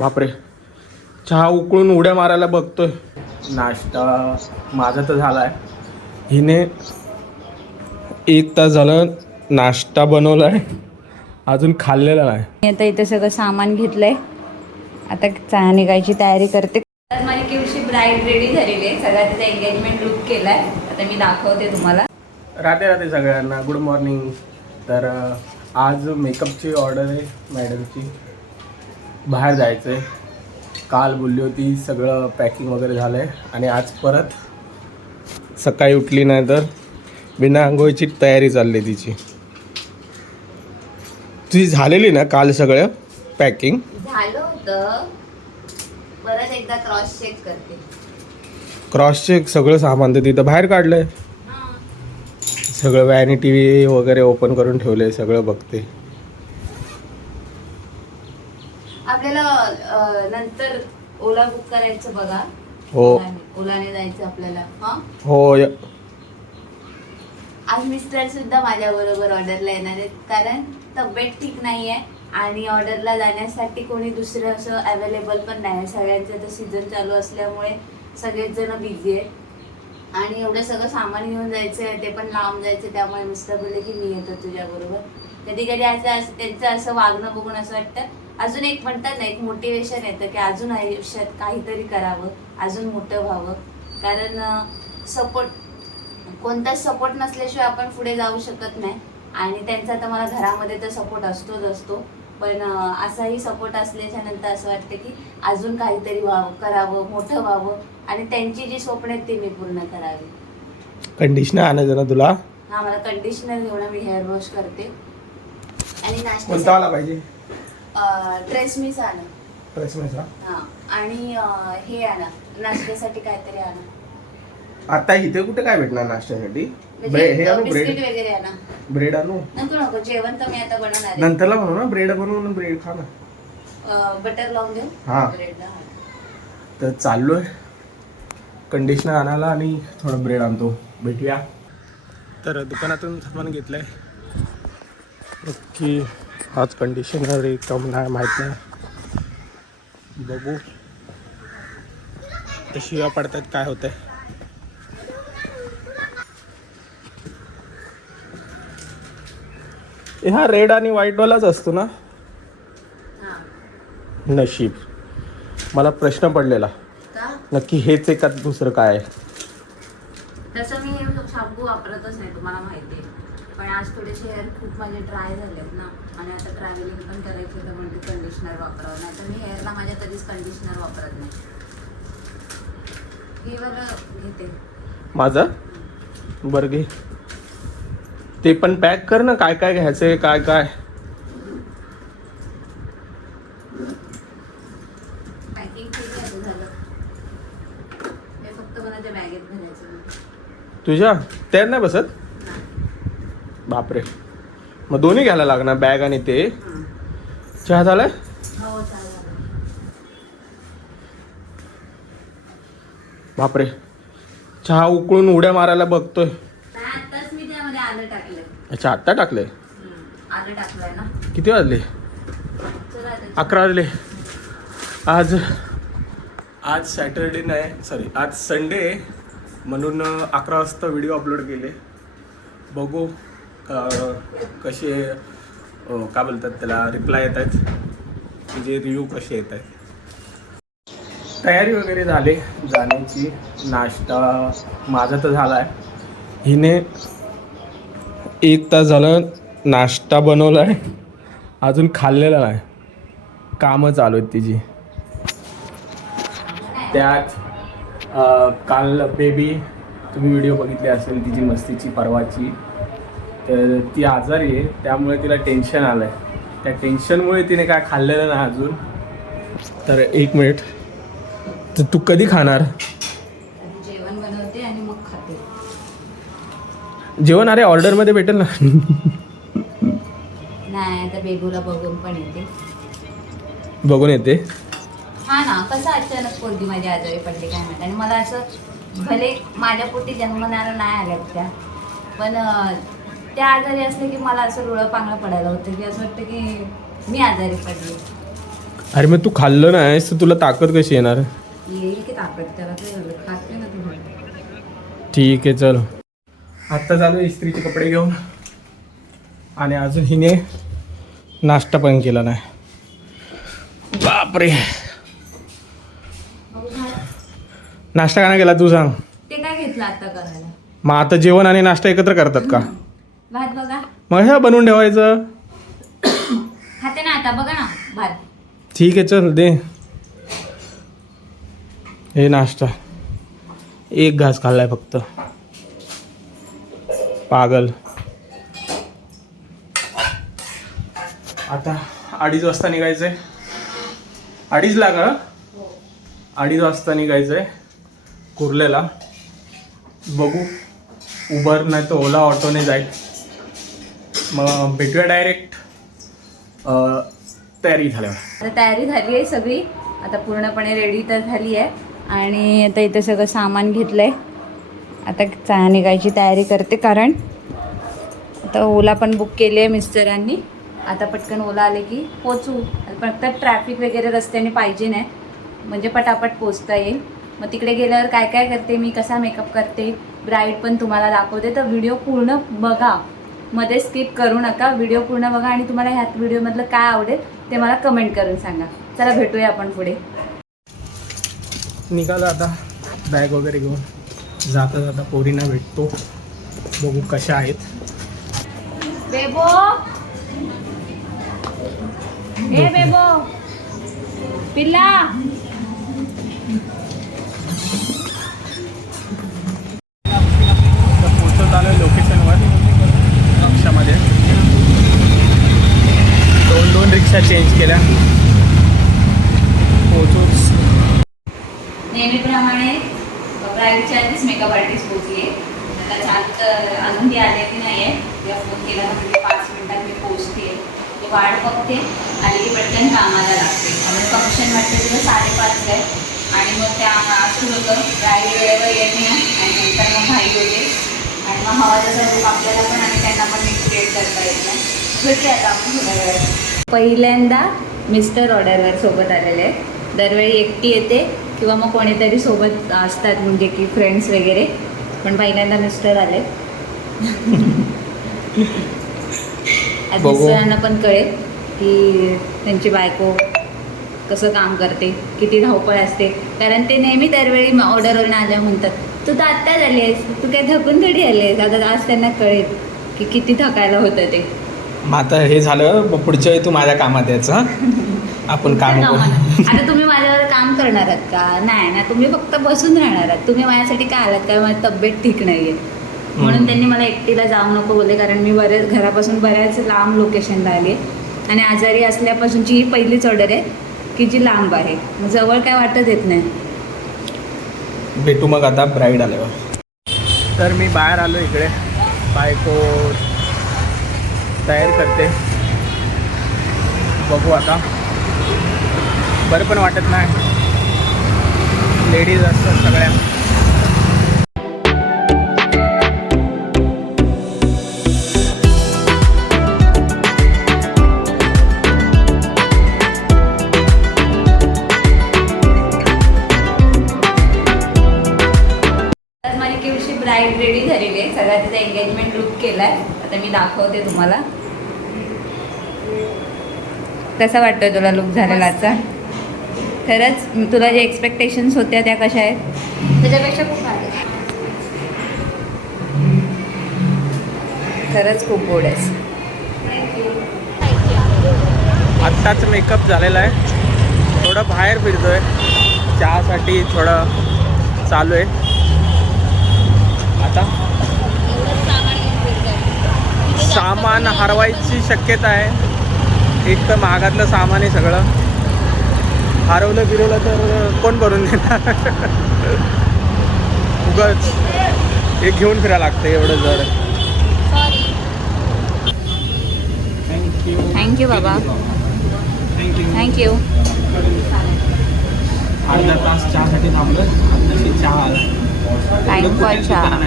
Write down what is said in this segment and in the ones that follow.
बापरे. चहा उकळून उड्या मारायला बघतोय. नाश्ता माझा तर झालाय. हिने एक तास झालं नाश्ता बनवलाय. अजून खाल्लेला नाही. मी आता इथं सगळं सामान घेतलंय. आता चहा निघायची तयारी करते. आज माझी केवशी ब्राईड रेडी झालेली आहे. सगळ्या तिचा एंगेजमेंट लुक केलाय. आता मी दाखवते तुम्हाला. राधे राधे सगळ्यांना. गुड मॉर्निंग तर आज मेकअपची ऑर्डर आहे मॅडमची बाहेर जायचं आहे काल बोलली होती सगळं पॅकिंग वगैरे झालं आहे आणि आज परत सकाळी उठली नाही तर बिना आंघोळीची तयारी चालली तिची. तुझी झालेली ना काल सगळं पॅकिंग झालं होतं. परत एकदा क्रॉस चेक करते. क्रॉस चेक सगळं सामान तर तिथं बाहेर काढलं आहे सगळं वॅनिटी वगैरे ओपन करून ठेवले सगळं बघते. आपल्याला नंतर ओला बुक करायचं बघा. हो. ओलाने- ओलाने जायचं आपल्याला हा? हो य- आज मिस्टर सुद्धा माझ्या बरोबर ऑर्डरला येणार आहेत कारण तब्येत ठीक नाहीये आणि ऑर्डरला जाण्यासाठी कोणी दुसरं असं अवेलेबल पण नाही सगळ्यांचं तर सीझन चालू असल्यामुळे सगळेच जण बिझी आहेत. आणि एवढं सगळं सामान घेऊन जायचं आहे ते पण लांब जायचं त्यामुळे मिस्टर बोलले की मी येतो तुझ्या बरोबर कधी कधी असं असं त्यांचं असं वागणं बघून असं वाटतं अजून एक म्हणतात ना एक मोटिवेशन येतं की अजून आयुष्यात काहीतरी करावं अजून मोठं व्हावं. कारण सपोर्ट कोणताच सपोर्ट नसल्याशिवाय आपण पुढे जाऊ शकत नाही. आणि त्यांचा तर मला घरामध्ये तर सपोर्ट असतोच असतो. पण असाही सपोर्ट असल्याच्या नंतर असं वाटतं की अजून काहीतरी व्हावं करावं मोठं व्हावं. आणि त्यांची जी स्वप्न आहेत ती मी पूर्ण करावी. कंडिशनर आणायचं ना तुला? हा मला कंडिशनर घेऊन मी हेअर वॉश करते. आणि कोणता नाश्ता वाला पाहिजे? ड्रेस मीच आणा. प्रेसमेचा हा? आणि अं, हे आणा नाश्त्यासाठी काहीतरी आणा. आता इथे कुठे काय भेटणार नाश्त्यासाठी? ब्रेड हे म्हणजे आणू बिस्किट ब्रेड? वगैरे आणा. ब्रेड आणू? नको नको जेवण तर मी आता बनवणार आहे. नंतरला बनवू ना ब्रेड बनवून ब्रेड खा ना. बटर लावून देऊ? हा. ब्रेडला तर चाललोय. कंडिशनर आणायला आणि थोडं ब्रेड आणतो. भेटूया. तर दुकानातून सामान घेतलंय. की आज कंडिशनर कम नाही माहीत नाही. बघू. तर शिवा पडतात काय होतंय. हा रेड आणि व्हाईटवालाच असतो ना? नशीब. मला प्रश्न पडलेला. का? नक्की हेच का दुसरं काय आहे? तसं मी शॅम्पू वापरतच नाही तुम्हाला माहिती आहे. पण आज थोडेसे हेअर खूप माझे ड्राय झालेत ना. आणि आता ट्रॅव्हलिंग पण करायचं तर म्हणजे कंडिशनर वापरावं. नाही तर मी हेअरला माझ्या कधीच कंडिशनर वापरत नाही. हे बरं घेते. माझं? बरं घे. ते पण पॅक कर ना. काय काय घ्यायचंय काय काय? तुझ्या? त्या नाही बसत. बापरे. मग दोन्ही घ्यायला लागणार बॅग आणि ते. चहा झालाय? हो बापरे. चहा उकळून उड्या मारायला बघतोय. अच्छा आत्ता टाकलंय किती वाजले? अकरा वाजले. आज आज सॅटरडे नाही सॉरी आज संडे म्हणून अकरा वाजता व्हिडिओ अपलोड केले. बघू. कसे काय बोलतात त्याला रिप्लाय येत आहेत? म्हणजे रिव्ह्यू कसे येत आहेत? तयारी वगैरे झाली जाण्याची नाश्ता माझा तर झाला आहे. हिने एक तास झालं नाश्ता बनवला आहे अजून खाल्लेला नाही. कामं चालू आहेत तिची. त्यात काल बेबी तुम्ही व्हिडिओ बघितले असेल तिची मस्तीची परवाची. तर ती आजारी आहे त्यामुळे तिला टेन्शन आलं आहे त्या टेन्शनमुळे तिने काय खाल्लेलं नाही अजून. तर एक मिनिट तर तू कधी खाणार? जेवण बनवते आणि मग खाते. जेवण? अरे ऑर्डरमध्ये भेटेल ना. नाही आता बेबूला बघून पण येते. बघून येते. हा ना कसं अचानक पोरगी माझी आजारी पडली काय माहिती. आणि मला असं भले माझ्या पोटी जन्मनाला नाही आल्या त्या पण अं, त्या आजारी असले की मला असं डोळं पांगळं पडायला होतं की असं वाटतं की मी आजारी पडली. अरे मग तू खाल्लं नाहीस तर तुला ताकद कशी येणार? येईल की ताकद त्याला काय झालं खाते ना तुम्ही ठीक आहे चल. आत्ता चालू आहे इस्त्रीचे कपडे घेऊन. आणि अजून हिने नाश्ता पण केला नाही. बापरे. नाश्ता का नाही केला तू सांग? ते काय घेतलं आता करायला? मग आता जेवण आणि नाश्ता एकत्र करतात का? भात बघा. मग ह्या बनवून ठेवायचं. खाते ना आता बघा ना भात. ठीक आहे चल दे. हे नाश्ता. एक घास खाल्लाय फक्त. पागल. आता अडीच वाजता निघायचंय. अडीच लागा अडीच वाजता निघायचंय कुर्ल्याला. बघू. उबर नाही तर ओला ऑटोने जाईल. मग भेटूया डायरेक्ट तयारी झाल्यावर. आता तयारी झाली आहे सगळी. आता पूर्णपणे रेडी तर झाली आहे. आणि आता इथं सगळं सामान घेतलं आहे आता चहा निघायची तयारी करते कारण. आता ओला पण बुक केली आहे मिस्टरांनी. आता पटकन ओला आले की पोचू. फक्त ट्रॅफिक वगैरे रस्त्याने पाहिजे नाही. म्हणजे पटापट पोचता येईल. मग तिकडे गेल्यावर काय काय करते मी कसा मेकअप करते ब्राईड पण तुम्हाला दाखवते. तर व्हिडिओ पूर्ण बघा. मध्ये स्किप करू नका. व्हिडिओ पूर्ण बघा आणि तुम्हाला ह्यात व्हिडिओमधलं काय आवडेल ते मला कमेंट करून सांगा. चला भेटूया आपण पुढे. निघालो आता. बॅग वगैरे घेऊन जाता जाता पोरींना भेटतो. बघू कशा आहेत. बेबो! हे बेबो! पिल्ला तर पोचत आलो लोकेशनवर रिक्षामध्ये दोन दोन रिक्षा चेंज केल्या पोचूच नेहमीप्रमाणे ब्राईडच्या आधीच मेकअप आर्टिस्ट पोचली आता चालत अजून ती आलेली नाही आहे तिला फोन केला म्हणजे पाच मिनिटात मी पोचते ती वाट बघते आली की पटकन कामाला लागते. त्यामुळे फंक्शन वाटते तिथं साडेपाच आहे आणि मग त्या असं होतं. ब्राईड वेळेवर येत नाही आणि नंतर मग घाई होते आणि मग हवा तसा रूप आपल्याला पण आणि त्यांना पण क्रिएट करता येत. नाही भेटूया आता आपण थोड्या वेळात. पहिल्यांदा मिस्टर ऑर्डरवर सोबत आलेले आहेत. दरवेळी एकटी येते किंवा मग कोणीतरी सोबत असतात म्हणजे की फ्रेंड्स वगैरे. पण पहिल्यांदा मिस्टर आले बघू. मिस्टरांना पण कळेल की त्यांची बायको कसं काम करते किती धावपळ असते. कारण ते नेहमी दरवेळी ऑर्डरवरून आल्या म्हणतात तू तर आत्ता झाली आहेस तू काय थकून थोडी आली आहेस? आता आज त्यांना कळेल की किती थकायला होतं ते. मग आता हे झालं मग पुढच्या वेळी तू माझ्या कामात यायचं हं? आपण काम त्या करू. कामाला. आता तुम्ही माझ्यावर काम करणार आहात का? नाही ना तुम्ही फक्त बसून राहणार आहात. तुम्ही माझ्यासाठी काय आलात का? माझी तब्येत ठीक नाहीये. म्हणून. त्यांनी मला एकटीला जाऊ नको बोलले कारण मी बरेच घरापासून बऱ्याच लांब लोकेशनला आली. आणि आजारी असल्यापासूनची ही पहिलीच ऑर्डर आहे की जी लांब आहे. मग जवळ काय वाटत येत नाही. भेटू मग आता ब्राईड आल्यावर. तर मी बाहेर आलो इकडे. बायको तयार करते. बघू आता. बरं पण वाटत नाही. लेडीज असतात सगळ्या. दाखवते तुम्हाला. कसा वाटतोय तुला लुक झालेला आजचा? खरंच तुला जे एक्सपेक्टेशन्स होत्या त्या कशा आहेत? त्याच्यापेक्षा खूप खरंच खूप गोड आहेस. आत्ताच मेकअप झालेला आहे. थोडं बाहेर फिरतोय. चहासाठी थोडं चालू आहे आता सामान हरवायची शक्यता आहे. एक तर महागातलं सामान आहे सगळं. हरवलं बिरवलं तर कोण करून देणार? उगच. हे घेऊन फिरायला लागतं एवढं जर थँक्यू थँक्यू बाबा. थँक्यू थँक्यू अर्धा तास चहासाठी थांबलं तशी चहा आला. Time चहा.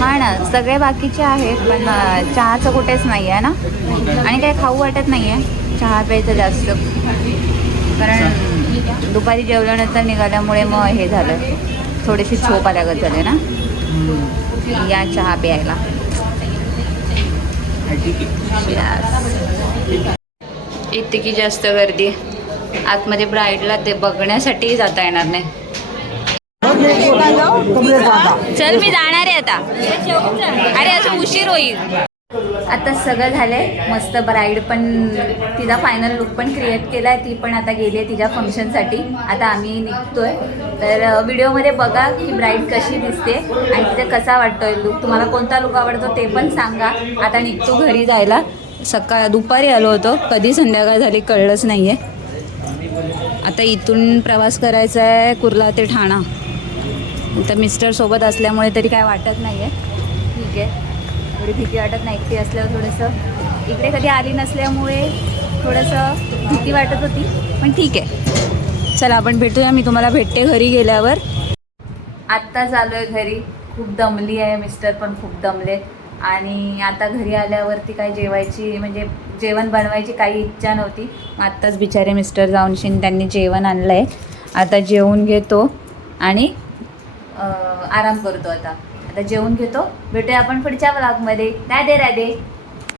हा ना सगळे बाकीचे आहेत पण चहाचं कुठेच नाही आहे ना? आणि काही खाऊ वाटत नाही आहे चहा प्यायचं जास्त. कारण दुपारी जेवल्यानंतर निघाल्यामुळे मग हे झालं. थोडीशी झोप आल्यागत झाले ना? या चहा प्यायला. इतकी जास्त गर्दी. आतमध्ये ब्राईडला ते बघण्यासाठी जाता येणार नाही. चल मी जाणार आहे आता. अरे असं उशीर होईल. आता सगळं झालंय. मस्त ब्राईड पण तिचा फायनल लुक पण क्रिएट केलाय. ती पण आता गेली आहे तिच्या फंक्शनसाठी आता आम्ही निघतोय. तर व्हिडिओमध्ये बघा की ब्राईड कशी दिसते आणि तिचा कसा वाटतोय लुक तुम्हाला कोणता लुक आवडतो ते पण सांगा. आता निघतो घरी जायला. सकाळ दुपारी आलो होतो. कधी संध्याकाळ झाली कळलंच नाही आहे आता इथून प्रवास करायचा आहे कुर्ला ते ठाणा. तर मिस्टर सोबत असल्यामुळे तरी काय वाटत नाही आहे ठीक आहे. थोडी भीती वाटत नाही. एकटी असल्यावर थोडंसं इकडे कधी आली नसल्यामुळे थोडंसं भीती वाटत होती. पण ठीक आहे. चला आपण भेटूया. मी तुम्हाला भेटते घरी गेल्यावर. आत्ताच आलो आहे घरी. खूप दमली आहे मिस्टर पण खूप दमले आणि आता घरी आल्यावरती काय जेवायची म्हणजे जेवण बनवायची काही इच्छा नव्हती. मग आत्ताच बिचारे मिस्टर जाऊनशीन त्यांनी जेवण आणलं आहे आता जेवून घेतो. आणि आराम करतो आता. आता जेवून घेतो. भेटूया आपण पुढच्या ब्लॉगमध्ये राधे राधे.